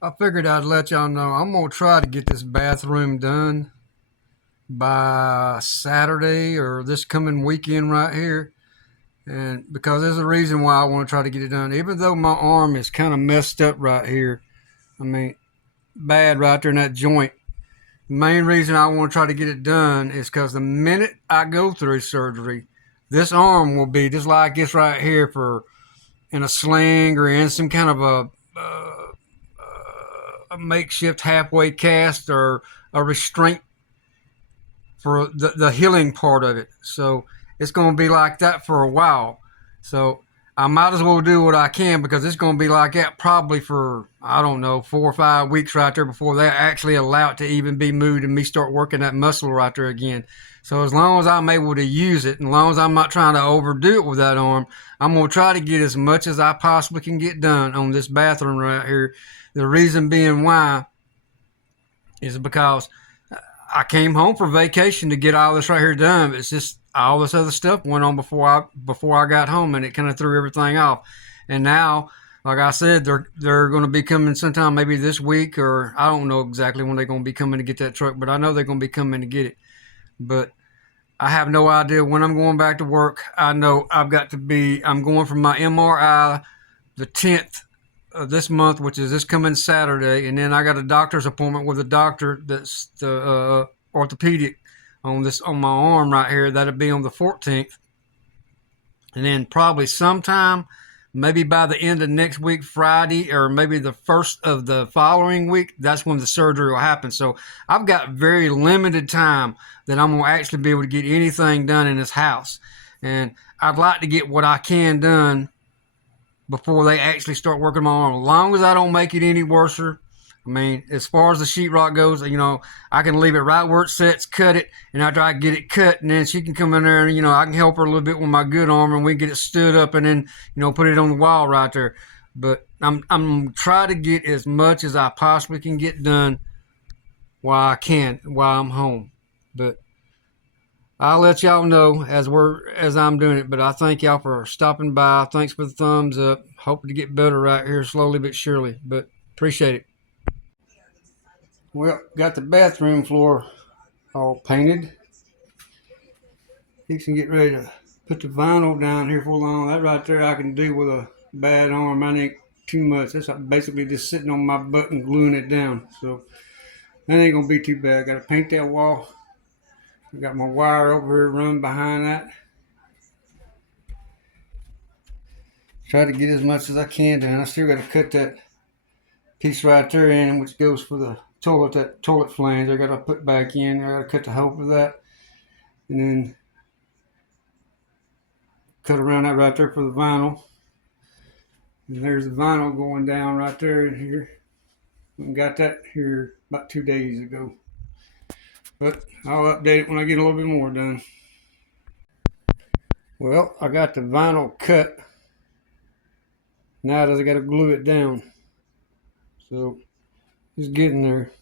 I figured I'd let y'all know I'm gonna try to get this bathroom done by Saturday or this coming weekend right here. And because there's a reason why I want to try to get it done, even though my arm is kind of messed up right here. I mean, bad right there in that joint. The main reason I want to try to get it done is because the minute I go through surgery, this arm will be just like this right here for in a sling or in some kind of a makeshift halfway cast or a restraint for the healing part of it. So it's going to be like that for a while. So I might as well do what I can because it's going to be like that probably for, I don't know, 4 or 5 weeks right there before they actually allow it to even be moved and me start working that muscle right there again. So as long as I'm able to use it, and as long as I'm not trying to overdo it with that arm, I'm going to try to get as much as I possibly can get done on this bathroom right here. The reason being why is because I came home for vacation to get all this right here done. It's just all this other stuff went on before I got home, and it kind of threw everything off. And now, like I said, they're going to be coming sometime, maybe this week, or I don't know exactly when they're going to be coming to get that truck, but I know they're going to be coming to get it. But I have no idea when I'm going back to work. I know I'm going for my MRI the 10th of this month, which is this coming Saturday, and then I got a doctor's appointment with a doctor that's the orthopedic on my arm right here. That'll be on the 14th, and then probably sometime, maybe by the end of next week, Friday, or maybe the first of the following week. That's when the surgery will happen. So I've got very limited time that I'm gonna actually be able to get anything done in this house, and I'd like to get what I can done before they actually start working my arm. As long as I don't make it any worse. I mean, as far as the sheetrock goes, I can leave it right where it sets, cut it, and after I get it cut, and then she can come in there and, I can help her a little bit with my good arm, and we can get it stood up and then, put it on the wall right there. But I'm trying to get as much as I possibly can get done while I'm home. But I'll let y'all know as I'm doing it. But I thank y'all for stopping by. Thanks for the thumbs up. Hope to get better right here slowly but surely. But appreciate it. Well, got the bathroom floor all painted. Fixing to get ready to put the vinyl down here for long. That right there I can do with a bad arm. I ain't too much. That's basically just sitting on my butt and gluing it down. So that ain't gonna be too bad. Gotta paint that wall. I got my wire over here running behind that. Try to get as much as I can done. I still got to cut that piece right there in, which goes for the toilet, that toilet flange. I got to put back in. I got to cut the hole for that, and then cut around that right there for the vinyl. And there's the vinyl going down right there in here. We got that here about 2 days ago. But I'll update it when I get a little bit more done. Well, I got the vinyl cut. Now I got to glue it down. So just getting there.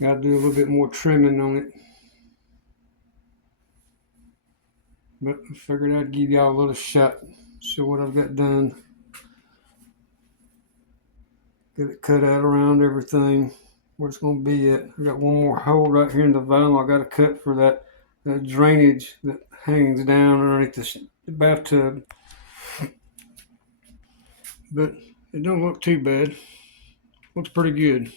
Got to do a little bit more trimming on it. But I figured I'd give y'all a little shot, show what I've got done. Get it cut out around everything where it's going to be at. I got one more hole right here in the vinyl I got to cut for that drainage that hangs down underneath the bathtub. But it don't look too bad. Looks pretty good.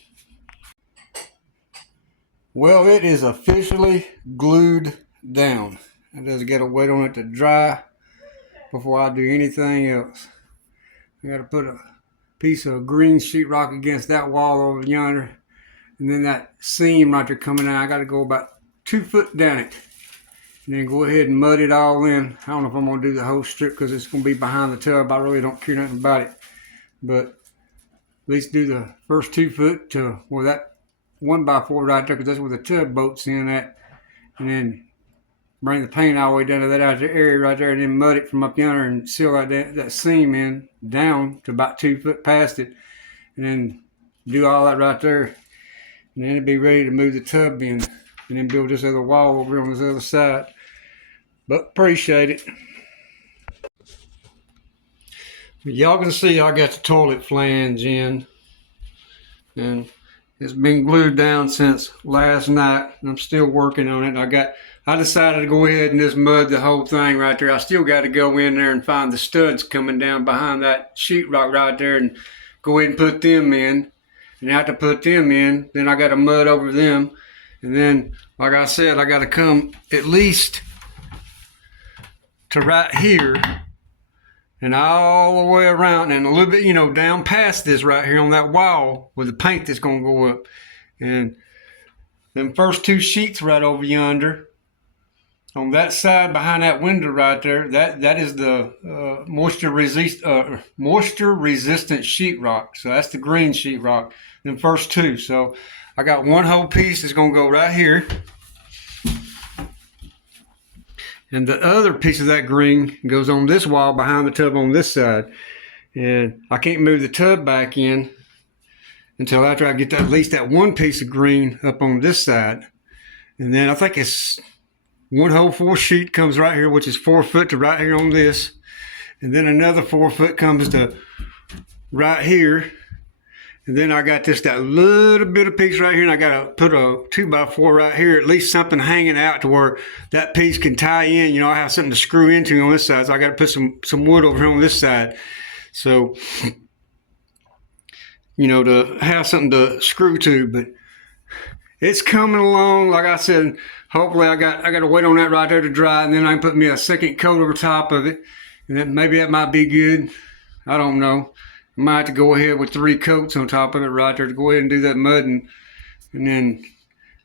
Well, it is officially glued down. I just got to wait on it to dry before I do anything else. I got to put a piece of green sheetrock against that wall over yonder, and then that seam right there coming out, I got to go about 2 foot down it, and then go ahead and mud it all in. I don't know if I'm going to do the whole strip because it's going to be behind the tub. I really don't care nothing about it, but at least do the first 2 foot to where that 1x4 right there, because that's where the tub boats in at, and then bring the paint all the way down to that out there area right there, and then mud it from up yonder and seal that seam in down to about 2 foot past it, and then do all that right there, and then it'd be ready to move the tub in, and then build this other wall over on this other side. But appreciate it. Y'all can see I got the toilet flange in, and it's been glued down since last night, and I'm still working on it. I decided to go ahead and just mud the whole thing right there. I still got to go in there and find the studs coming down behind that sheetrock right there and go ahead and put them in. And after I put them in, then I got to mud over them. And then, like I said, I got to come at least to right here and all the way around and a little bit, down past this right here on that wall with the paint that's going to go up. And them first two sheets right over yonder, on that side behind that window right there, that is the moisture resistant sheetrock. So that's the green sheetrock. Them first two. So I got one whole piece that's gonna go right here, and the other piece of that green goes on this wall behind the tub on this side. And I can't move the tub back in until after I get at least that one piece of green up on this side. And then I think it's one whole 4 sheet comes right here, which is 4 foot to right here on this. And then another 4 foot comes to right here. And then I got that little bit of piece right here, and I got to put a 2x4 right here, at least something hanging out to where that piece can tie in. I have something to screw into on this side, so I got to put some wood over here on this side. So, to have something to screw to, but it's coming along. Like I said, hopefully I got to wait on that right there to dry, and then I can put me a second coat over top of it, and then maybe that might be good. I don't know. I might have to go ahead with 3 coats on top of it right there to go ahead and do that mudding, and then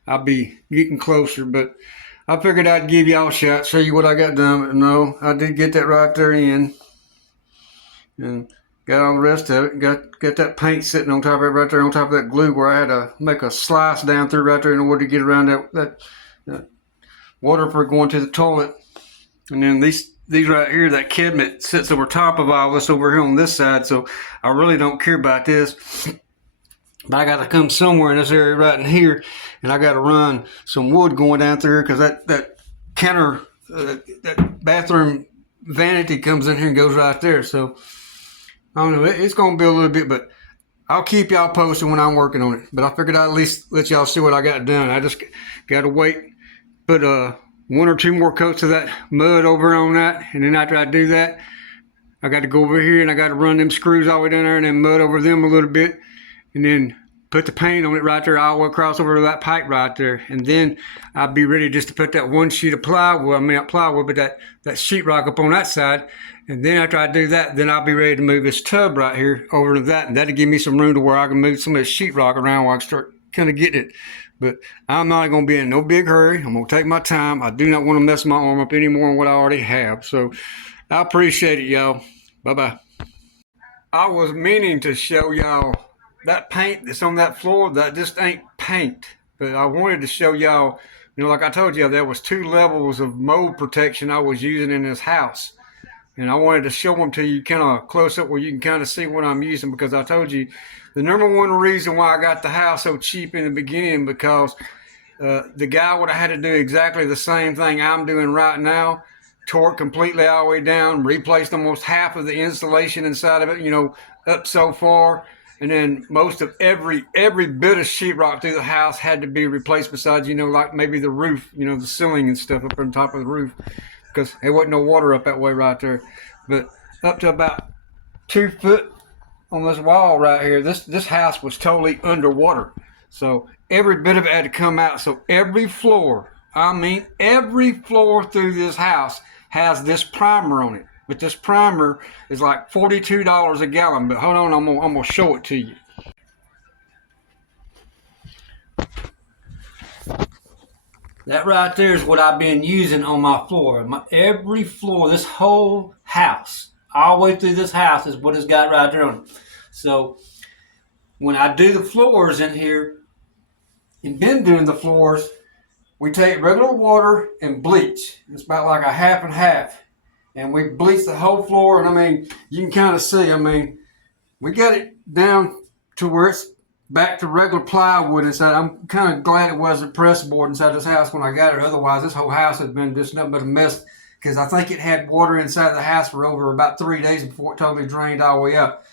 I'll be getting closer. But I figured I'd give y'all a shot, show you what I got done. But no, I did get that right there in, and got all the rest of it. Got that paint sitting on top of it right there on top of that glue where I had to make a slice down through right there in order to get around that water for going to the toilet. And then these right here, that cabinet sits over top of all this over here on this side, so I really don't care about this. But I got to come somewhere in this area right in here, and I got to run some wood going down through here because that counter, that bathroom vanity comes in here and goes right there. So I don't know, it's going to be a little bit, but I'll keep y'all posted when I'm working on it. But I figured I'd at least let y'all see what I got done. I just got to wait, put 1 or 2 more coats of that mud over on that, and then after I do that, I got to go over here and I got to run them screws all the way down there and then mud over them a little bit, and then put the paint on it right there all the way across over to that pipe right there, and then I'll be ready just to put that 1 sheet of plywood, not plywood, but that sheetrock up on that side. And then after I do that, then I'll be ready to move this tub right here over to that, and that'll give me some room to where I can move some of this sheetrock around while I start kind of getting it. But I'm not going to be in no big hurry. I'm going to take my time. I do not want to mess my arm up any more than what I already have. So I appreciate it, y'all. Bye-bye. I was meaning to show y'all that paint that's on that floor. That just ain't paint. But I wanted to show y'all, like I told you, there was 2 levels of mold protection I was using in this house. And I wanted to show them to you kind of close up where you can kind of see what I'm using, because I told you the number one reason why I got the house so cheap in the beginning, because the guy would have had to do exactly the same thing I'm doing right now, tore it completely all the way down, replaced almost half of the insulation inside of it, up so far. And then most of every bit of sheetrock through the house had to be replaced besides, like maybe the roof, the ceiling and stuff up on top of the roof, because there wasn't no water up that way right there. But up to about 2 foot on this wall right here, this house was totally underwater. So every bit of it had to come out. So every floor through this house has this primer on it. But this primer is like $42 a gallon. But hold on, I'm gonna show it to you. That right there is what I've been using on my floor. Every floor, this whole house, all the way through this house is what it's got right there on it. So when I do the floors in here, and been doing the floors, we take regular water and bleach. It's about like a half and half. And we bleach the whole floor. And you can kind of see, we got it down to where it's back to regular plywood inside. I'm kind of glad it wasn't press board inside this house when I got it. Otherwise, this whole house has been just nothing but a mess because I think it had water inside the house for over about 3 days before it totally drained all the way up.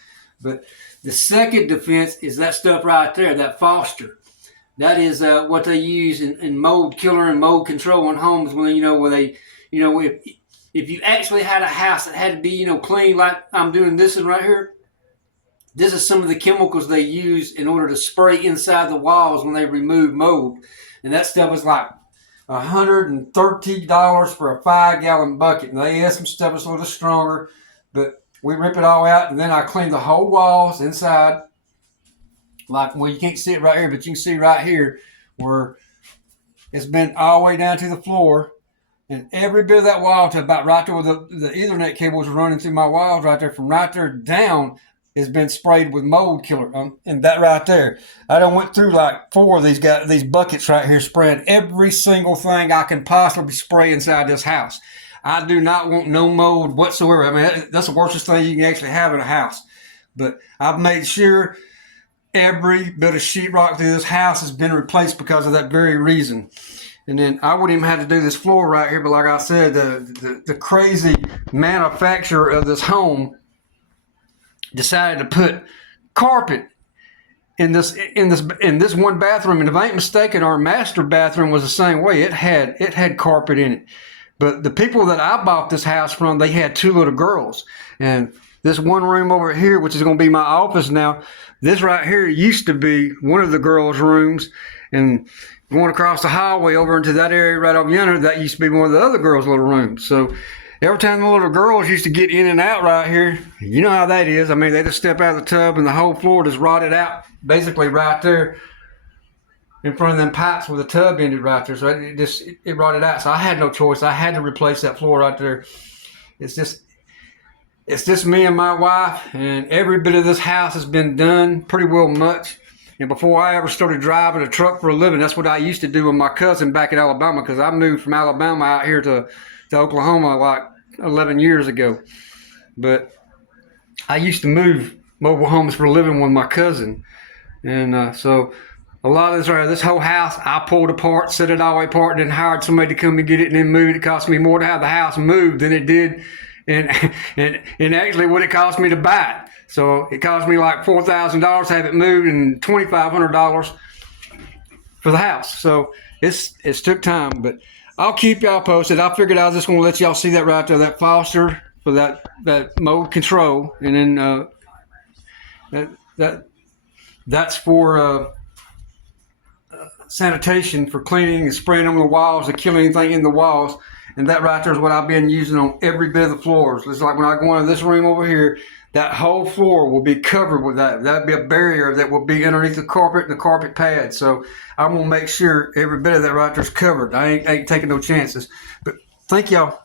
But the second defense is that stuff right there, that Foster. That is what they use in mold killer and mold control in homes when, where they, if you actually had a house that had to be, clean like I'm doing this one right here, this is some of the chemicals they use in order to spray inside the walls when they remove mold. And that stuff is like $130 for a 5-gallon bucket. And they add some stuff that's a little stronger, but we rip it all out, and then I clean the whole walls inside. Like, well, you can't see it right here, but you can see right here where it's been all the way down to the floor. And every bit of that wall to about right there where the Ethernet cables are running through my walls right there, from right there down, has been sprayed with mold killer. And that right there, I done went through like 4 of these buckets right here, spraying every single thing I can possibly spray inside this house. I do not want no mold whatsoever. I mean, that's the worst thing you can actually have in a house. But I've made sure every bit of sheetrock through this house has been replaced because of that very reason. And then I wouldn't even have to do this floor right here, but like I said, the crazy manufacturer of this home decided to put carpet in this one bathroom. And if I ain't mistaken, our master bathroom was the same way. It had carpet in it. But the people that I bought this house from, they had 2 little girls. And this one room over here, which is going to be my office now, this right here used to be one of the girls' rooms. And going across the hallway over into that area right over yonder, that used to be one of the other girls' little rooms. So every time the little girls used to get in and out right here, you know how that is. I mean, they just step out of the tub and the whole floor just rotted out, basically right there in front of them pipes where the tub ended right there. So it rotted out. So I had no choice. I had to replace that floor right there. It's just me and my wife, and every bit of this house has been done pretty well much. And before I ever started driving a truck for a living, that's what I used to do with my cousin back in Alabama, because I moved from Alabama out here to Oklahoma like 11 years ago. But I used to move mobile homes for a living with my cousin. And so a lot of this whole house, I pulled apart, set it all the way apart, and then hired somebody to come and get it and then move it. It cost me more to have the house moved than it did and actually what it cost me to buy it. So it cost me like $4,000 to have it moved and $2,500 for the house. So it's took time, but I'll keep y'all posted. I figured I was just going to let y'all see that right there, that Foster for that mold control, and then that's for sanitation, for cleaning and spraying on the walls to kill anything in the walls. And that right there is what I've been using on every bit of the floors. It's like when I go into this room over here, that whole floor will be covered with that. That'd be a barrier that will be underneath the carpet and the carpet pad. So I'm going to make sure every bit of that right there is covered. I ain't taking no chances. But thank y'all.